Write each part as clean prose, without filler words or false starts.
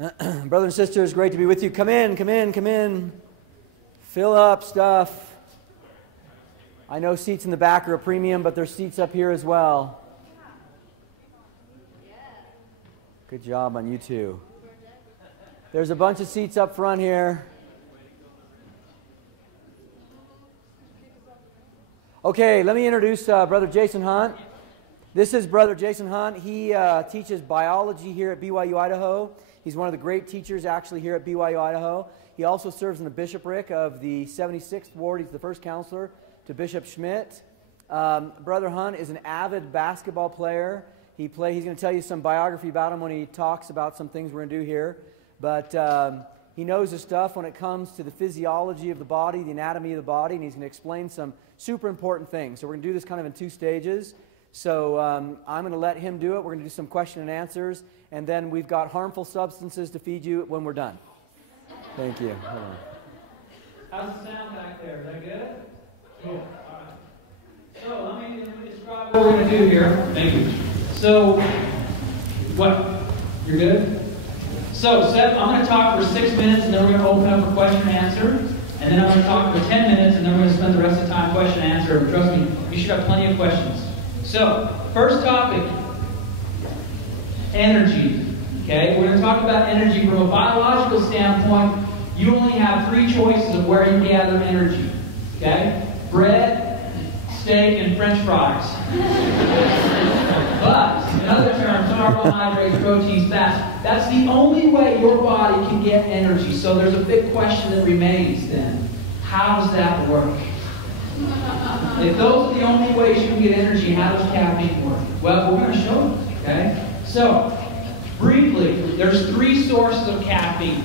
Brothers and sisters, great to be with you. Come in, come in, come in. Fill up stuff. I know seats in the back are a premium, but there's seats up here as well. Good job on you two. There's a bunch of seats up front here. Okay, let me introduce Brother Jason Hunt. This is Brother Jason Hunt. He teaches biology here at BYU, Idaho. He's one of the great teachers actually here at BYU, Idaho. He also serves in the bishopric of the 76th Ward. He's the first counselor to Bishop Schmidt. Brother Hunt is an avid basketball player. He's going to tell you some biography about him when he talks about some things we're going to do here. But he knows his stuff when it comes to the physiology of the body, the anatomy of the body, and he's going to explain some super important things. So we're going to do this kind of in two stages. So I'm going to let him do it. We're going to do some question and answers. And then we've got harmful substances to feed you when we're done. Thank you. Hold on. How's the sound back there? Is that good? Cool. All right. So let me describe what we're going to do here. Thank you. So, what? You're good? So, Seth, I'm going to talk for 6 minutes, and then we're going to open up for question and answer. And then I'm going to talk for 10 minutes, and then we're going to spend the rest of the time question and answer. And trust me, you should have plenty of questions. So, first topic, energy. Okay, we're going to talk about energy from a biological standpoint. You only have 3 choices of where you gather energy. Okay, bread, steak, and French fries. But in other terms, carbohydrates, proteins, fats. That's the only way your body can get energy. So there's a big question that remains then: how does that work? If those are the only ways you can get energy, how does caffeine work? Well, we're going to show you, okay? So, briefly, there's 3 sources of caffeine.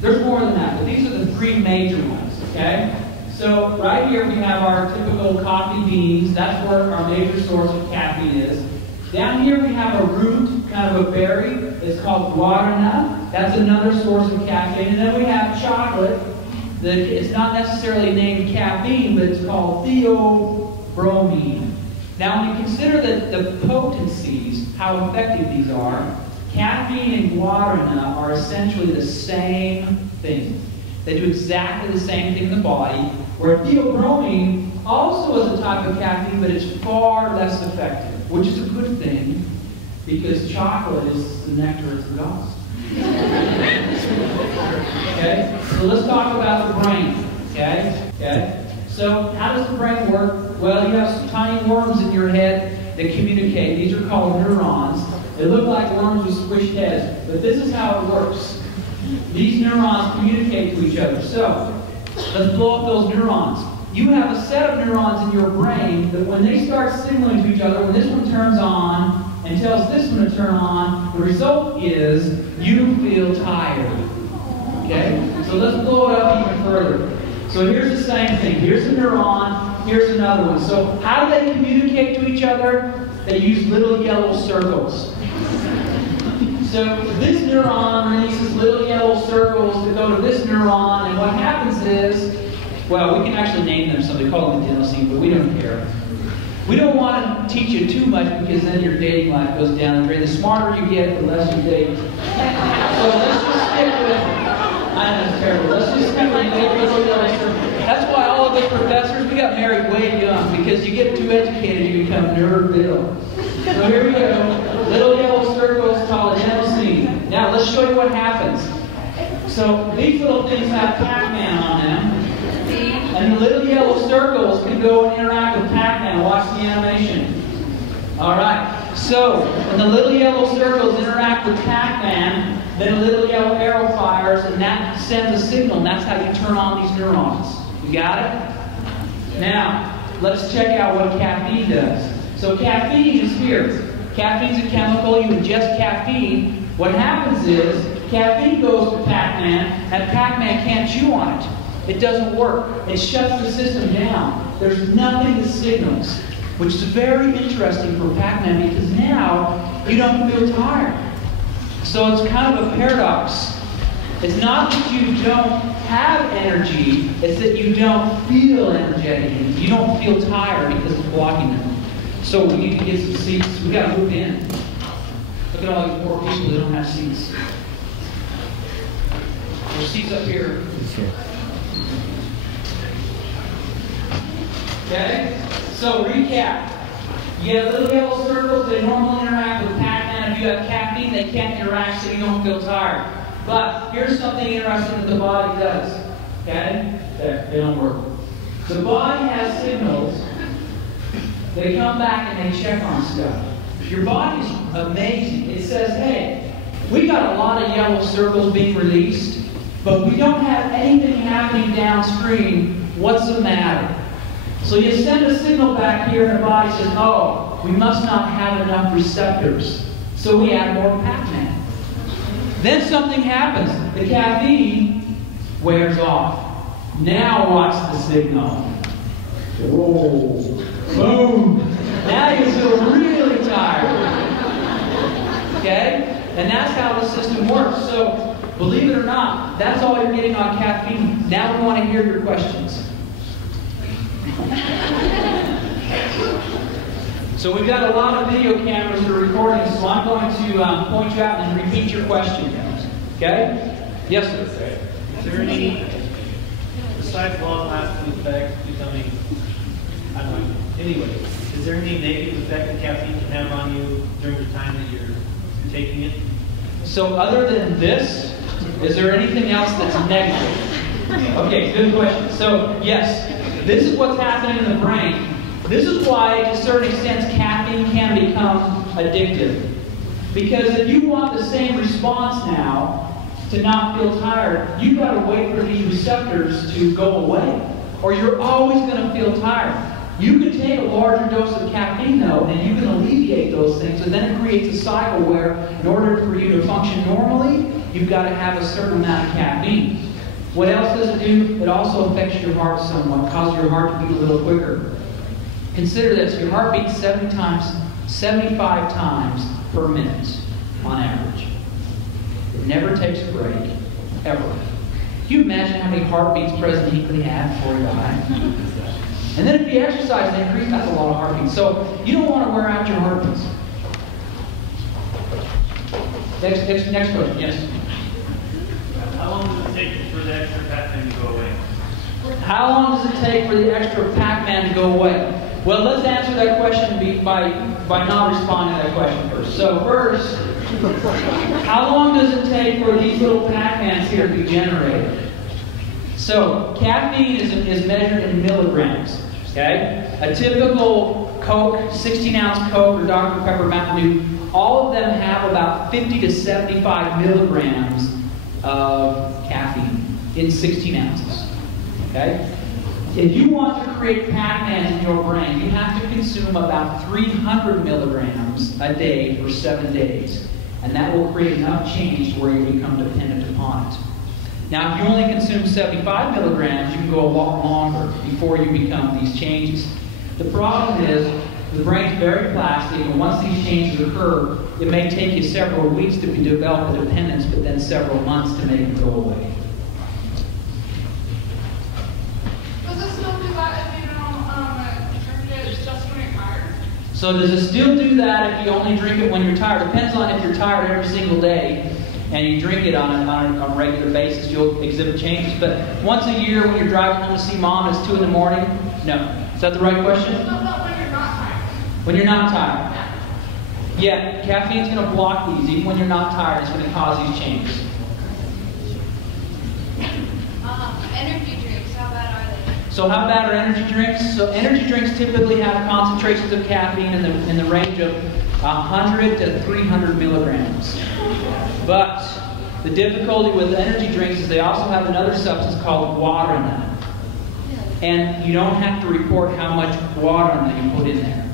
There's more than that, but these are the 3 major ones, okay? So, right here we have our typical coffee beans. That's where our major source of caffeine is. Down here we have a root, kind of a berry. It's called guarana. That's another source of caffeine. And then we have chocolate. It's not necessarily named caffeine, but it's called theobromine. Now, when you consider the potencies, how effective these are, caffeine and guarana are essentially the same thing. They do exactly the same thing in the body, where theobromine also is a type of caffeine, but it's far less effective, which is a good thing, because chocolate is the nectar of the gods. Okay, so let's talk about the brain. Okay. So how does the brain work? Well, you have some tiny worms in your head that communicate. These are called neurons. They look like worms with squished heads, but this is how it works. These neurons communicate to each other. So let's blow up those neurons. You have a set of neurons in your brain that when they start signaling to each other, when this one turns on and tells this one to turn on, the result is you feel tired. Okay? So let's blow it up even further. So here's the same thing. Here's a neuron. Here's another one. So how do they communicate to each other? They use little yellow circles. So this neuron releases little yellow circles that go to this neuron, and what happens is, well, we can actually name them something, call them adenosine, but we don't care. We don't want to teach you too much because then your dating life goes down the drain. The smarter you get, the less you date. So let's just stick with, I know it's terrible, let's just stick with little yellow circles. That's why all of us professors, we got married way young, because you get too educated, you become nerd-biddle. So here we go. Little yellow circles called adenosine. Now let's show you what happens. So these little things have Pac-Man on them. And the little yellow circles can go and interact with Pac-Man. Watch the animation. Alright. So when the little yellow circles interact with Pac-Man, then a little yellow arrow fires, and that sends a signal. And that's how you turn on these neurons. You got it? Now, let's check out what caffeine does. So caffeine is here. Caffeine's a chemical. You ingest caffeine. What happens is caffeine goes to Pac-Man, and Pac-Man can't chew on it. It doesn't work. It shuts the system down. There's nothing that signals, which is very interesting for Pac-Man because now you don't feel tired. So it's kind of a paradox. It's not that you don't have energy, it's that you don't feel energetic. You don't feel tired because it's blocking them. So we need to get some seats. We got to move in. Look at all these poor people that don't have seats. Your seat's up here. Okay? So recap. You have little yellow circles, they normally interact with Pac-Man. If you have caffeine, they can't interact so you don't feel tired. But here's something interesting that the body does. Okay? There, they don't work. The body has signals. They come back and they check on stuff. Your body's amazing. It says, hey, we got a lot of yellow circles being released, but we don't have anything happening downstream. What's the matter? So you send a signal back here and the body says, oh, we must not have enough receptors. So we add more Pac-Man. Then something happens. The caffeine wears off. Now watch the signal. Whoa. Boom. Now you feel really tired. Okay? And that's how the system works. So, believe it or not, that's all you're getting on caffeine. Now we want to hear your questions. So we've got a lot of video cameras that are recording, so I'm going to point you out and repeat your question. Okay? Yes, sir. Is there any, besides long-lasting effect becoming, I don't know, anyway, is there any negative effect that caffeine can have on you during the time that you're taking it? So other than this, is there anything else that's negative? Okay, good question. So yes, this is what's happening in the brain. This is why, to a certain extent, caffeine can become addictive. Because if you want the same response now, to not feel tired, you've got to wait for these receptors to go away. Or you're always going to feel tired. You can take a larger dose of caffeine, though, and you can alleviate those things. And then it creates a cycle where, in order for you to function normally, you've got to have a certain amount of caffeine. What else does it do? It also affects your heart somewhat, causes your heart to beat a little quicker. Consider this, your heart beats 75 times per minute on average. It never takes a break, ever. Can you imagine how many heartbeats President Hinckley had before he died? And then if you exercise and increase, that's a lot of heartbeats. So you don't want to wear out your heartbeats. Next question, yes. How long does it take for the extra Pac-Man to go away? How long does it take for the extra Pac-Man to go away? Well, let's answer that question by not responding to that question first. So first, how long does it take for these little Pac-Mans here to be generated? So caffeine is measured in milligrams. Okay? A typical Coke, 16-ounce Coke or Dr. Pepper Mountain Dew, all of them have about 50 to 75 milligrams of caffeine in 16 ounces. Okay? If you want to create Pac-Mans in your brain, you have to consume about 300 milligrams a day for 7 days. And that will create enough change where you become dependent upon it. Now, if you only consume 75 milligrams, you can go a lot longer before you become these changes. The problem is, the brain's very plastic, and once these changes occur, it may take you several weeks to develop a dependence, but then several months to make it go away. So does it still do that if you only drink it when you're tired? Depends on if you're tired every single day and you drink it on a regular basis, you'll exhibit changes. But once a year when you're driving home to see mom and it's 2 in the morning, no. Is that the right question? No, but when you're not tired. When you're not tired. Yeah, caffeine's going to block these. Even when you're not tired, it's going to cause these changes. Energy drinks, how bad are they? So how bad are energy drinks? So energy drinks typically have concentrations of caffeine in the range of 100 to 300 milligrams. But the difficulty with energy drinks is they also have another substance called guarana. And you don't have to report how much guarana you put in there.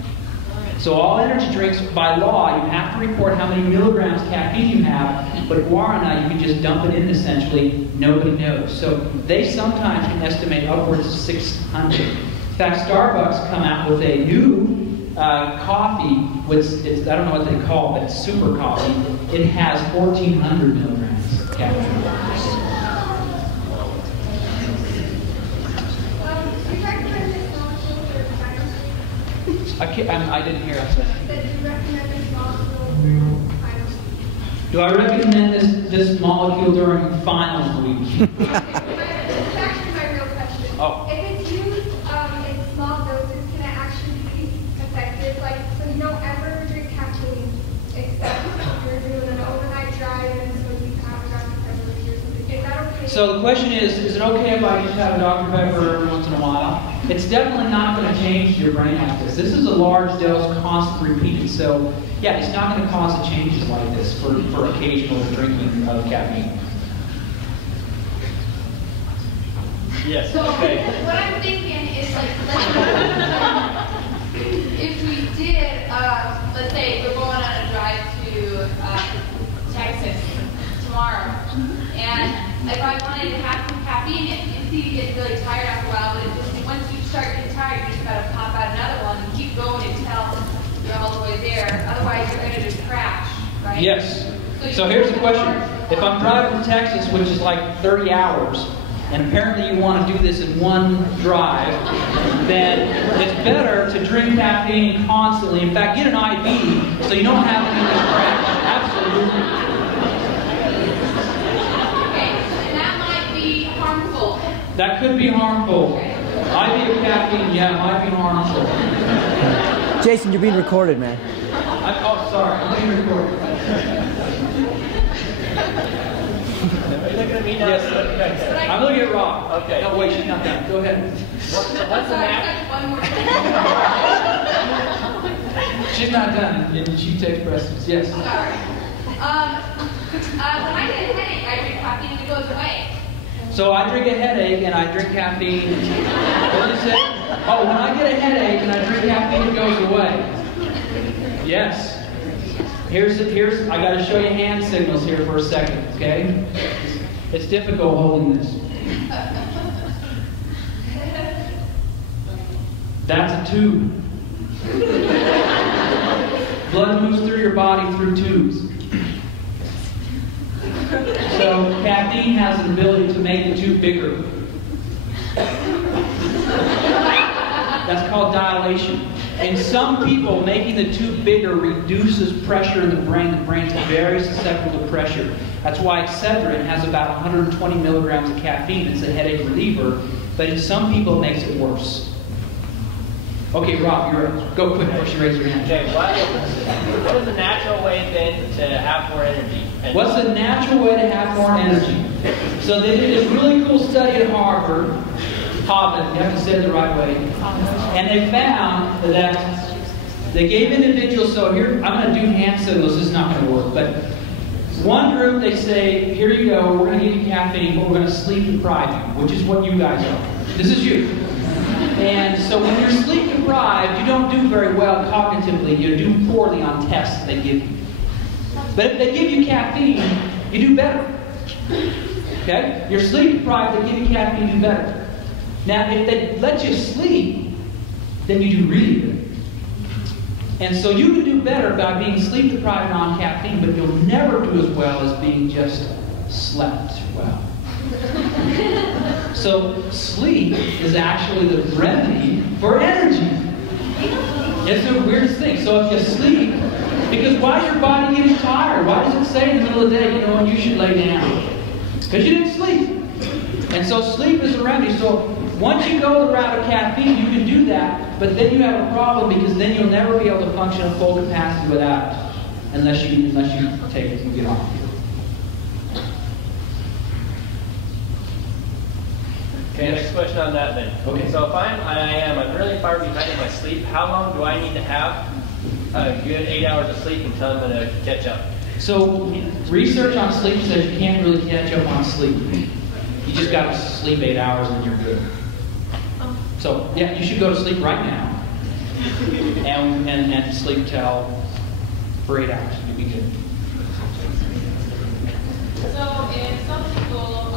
So all energy drinks, by law, you have to report how many milligrams caffeine you have, but guarana, you can just dump it in essentially, nobody knows. So they sometimes can estimate upwards of 600. In fact, Starbucks come out with a new coffee, I don't know what they call it, but it's super coffee. It has 1,400 milligrams of caffeine. I didn't hear us say. Do you recommend this molecule for time? Do I recommend this molecule during finals week? It's actually my real question. Oh. If it's used in small doses, can it actually be effective? Like, so you don't ever drink caffeine except if you're doing an overnight drive and so you have a Dr. Pepper or something. Is that okay? So the question is it okay if I just have a Dr. Pepper every once in a while? It's definitely not going to change your brain axis. This is a large dose, constant repeated. So yeah, it's not going to cause changes like this for occasional drinking of caffeine. Yes, So okay. what I'm thinking is like, if we did, let's say we're going on a drive to Texas tomorrow, and if I wanted to have some caffeine, it's easy to get really tired after a while, but it just, once you start getting tired, you just gotta pop out another one and keep going until you're all the way there. Otherwise, you're gonna just crash, right? Yes. So here's the question. If I'm driving to Texas, which is like 30 hours, and apparently you want to do this in one drive, then it's better to drink caffeine constantly. In fact, get an IV so you don't have any of this crash. Absolutely. Okay, and that might be harmful. That could be harmful. IV of caffeine, yeah, might be harmful. Jason, you're being recorded, man. Oh, sorry, I'm being recorded. Are you looking at me now? Yes. I'm looking at Rob. Okay. No, wait, she's not done. Go ahead. What's the Sorry, nat- one more thing. She's not done, and she takes precedence. Yes. Sorry. When I get a headache, I drink caffeine and it goes away. So I drink a headache and I drink caffeine. What did you say? Oh, when I get a headache and I drink caffeine, it goes away. Yes. I got to show you hand signals here for a second, okay? It's difficult holding this. That's a tube. Blood moves through your body through tubes. So caffeine has an ability to make the tube bigger. That's called dilation. In some people, making the tube bigger reduces pressure in the brain. The brain's very susceptible to pressure. That's why Excedrin has about 120 milligrams of caffeine. It's a headache reliever, but in some people, it makes it worse. Okay, Rob, you're up. Go quick before she raises her hand. Okay, what is the natural way then to have more energy? What's the natural way to have more energy? So they did this really cool study at Harvard. Harvard, you have to say it the right way. And they found that they gave individuals, so here, I'm going to do hand signals, this is not going to work, but one group, they say, here you go, we're going to give you caffeine, but we're going to sleep deprive you, which is what you guys are. This is you. And so when you're sleep deprived, you don't do very well cognitively, you do poorly on tests they give you. But if they give you caffeine, you do better. Okay? You're sleep deprived, they give you caffeine, you do better. Now, if they let you sleep, then you do really good. And so you can do better by being sleep deprived on caffeine, but you'll never do as well as being just slept well. So sleep is actually the remedy for energy. It's the weirdest thing. So if you sleep, because why is your body getting tired? Why does it say in the middle of the day, you know what, you should lay down? Because you didn't sleep. And so sleep is a remedy. So once you go the route of caffeine, you can do that, but then you have a problem because then you'll never be able to function at full capacity without it, unless you take it and get off. Okay, next question on that then. Okay. So if I'm really far behind in my sleep, how long do I need to have a good 8 hours of sleep until I'm going to catch up? So research on sleep says you can't really catch up on sleep. You just got to sleep 8 hours and you're good. So yeah, you should go to sleep right now and sleep for 8 hours. You'll be good. So in some people,